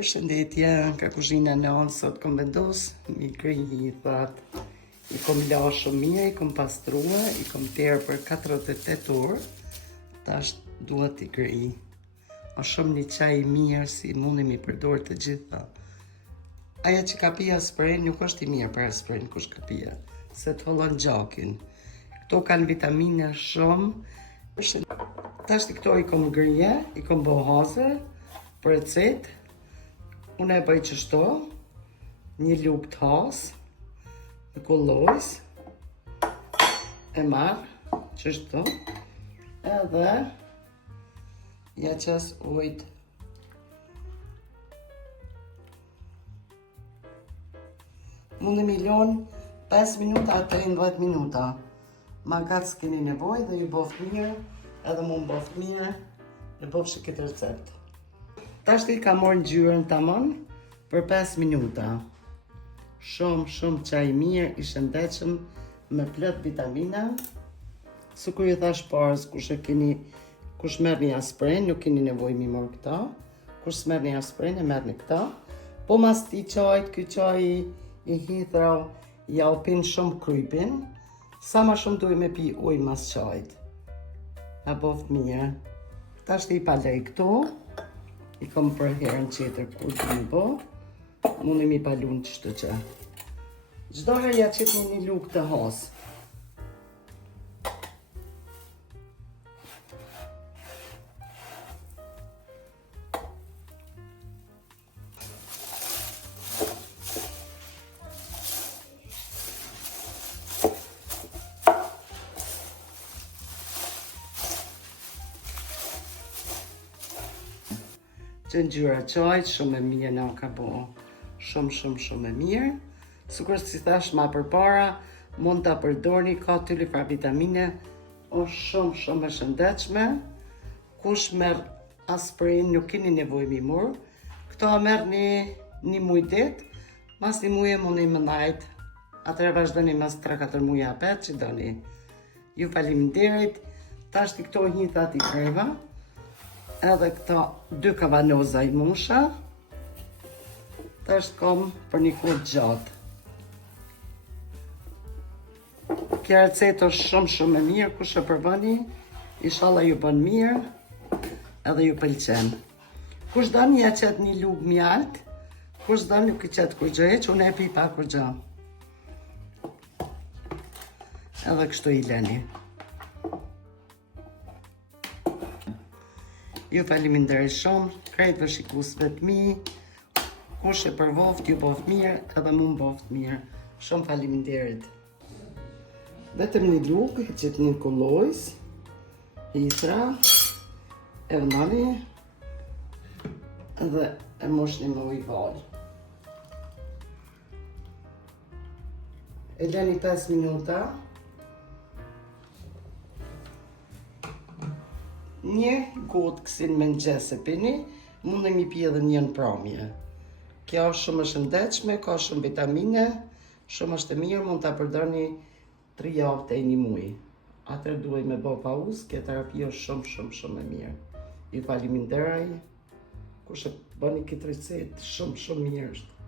Përshëndetje, nga kuzhina non, sot kom vendos, mi kryhi thatë, i kom la shumë mirë, i kom pastrua, i kom terë për 48 orë, tash duhet i kryhi. O shumë një qaj mirë, si mundemi përdor të gjitha. Aja që ka pia aspirin nuk është i mirë për aspirin, kush ka pia, se të hollon gjakin. Këto kanë vitamine shumë, tash të këto i kom grije, i kom bo hazër, për recetë. Unë e bëj qështo, një lupë të hasë, në kullojës, e marë, qështo, edhe ja qas ujtë. Mundë mi lonë 5 minuta a 13 minuta. Ma gatë s'keni nevoj dhe ju boft mirë, edhe mund boft mirë, në bofshë këtë recept. Tashti ka morë ngjyrën tamam për 5 minuta. Shumë qaj mirë, i shëndetshëm, me plot vitamina. Su kur ju thash parës, kush merr një aspirin, nuk keni nevojë mi morë këta. Kush merr një aspirin, e merr një këta. Po mas ti qajt, ky qaj i hithra, ja u pin shumë krypin. Sa ma shumë duhet me pi ujë mas qajt. A boft mirë. Tashti i palej këtu. I kom për herën qeter kur të një bo, mund e mi palun qështu që. Gjdo herë ja qëtë një lukë të hasë. Që ngjyra qajt, shumë e mirë na ka bo. Shumë e mirë. Sukur si thash ma përpara, mund ta përdorni, ka tyli pra vitamine, o shumë e shëndetshme. Kush merr aspirin nuk keni nevojë mi morë. Këto merr një muj dit, mas një muje mundi më ndajt. Atëre vazhdoni mas 3-4 muja apet që doni. Ju faleminderit, tash ti këto hithat i kreva. Edhe këto 2 kavanoza i musha. Tash kom për një kohë gjatë. Kjo recetë është shumë e mirë, kush e përbëni, inshallah ju bën mirë, edhe ju pëlqen. Kush doni ja qet një lugë mjalt, kush doni nuk i qet kur gjë, që unë e pi pa kur gjë. Edhe kështu i leni. Ju faleminderit shumë, krejtëve shikusëve të mi, kush e përvoft, ju boft mirë, edhe mu boft mirë. Shumë faleminderit. Vetëm një lukë, që të një kullojës, hithra, e vënani, edhe e moshni me ujë valë. E leni 5 minuta. Një gotë kësin me nxese pini, mund e mi pi edhe njën pramje. Kjo është shumë e shëndetshme, ka shumë vitamine, shumë është e mirë, mund të përdorni 3 javë të një muj. Atër duhet me bo pauzë, kjo terapi është shumë e mirë. Ju faleminderoj, kush e bëni këtë recetë, shumë mirë është.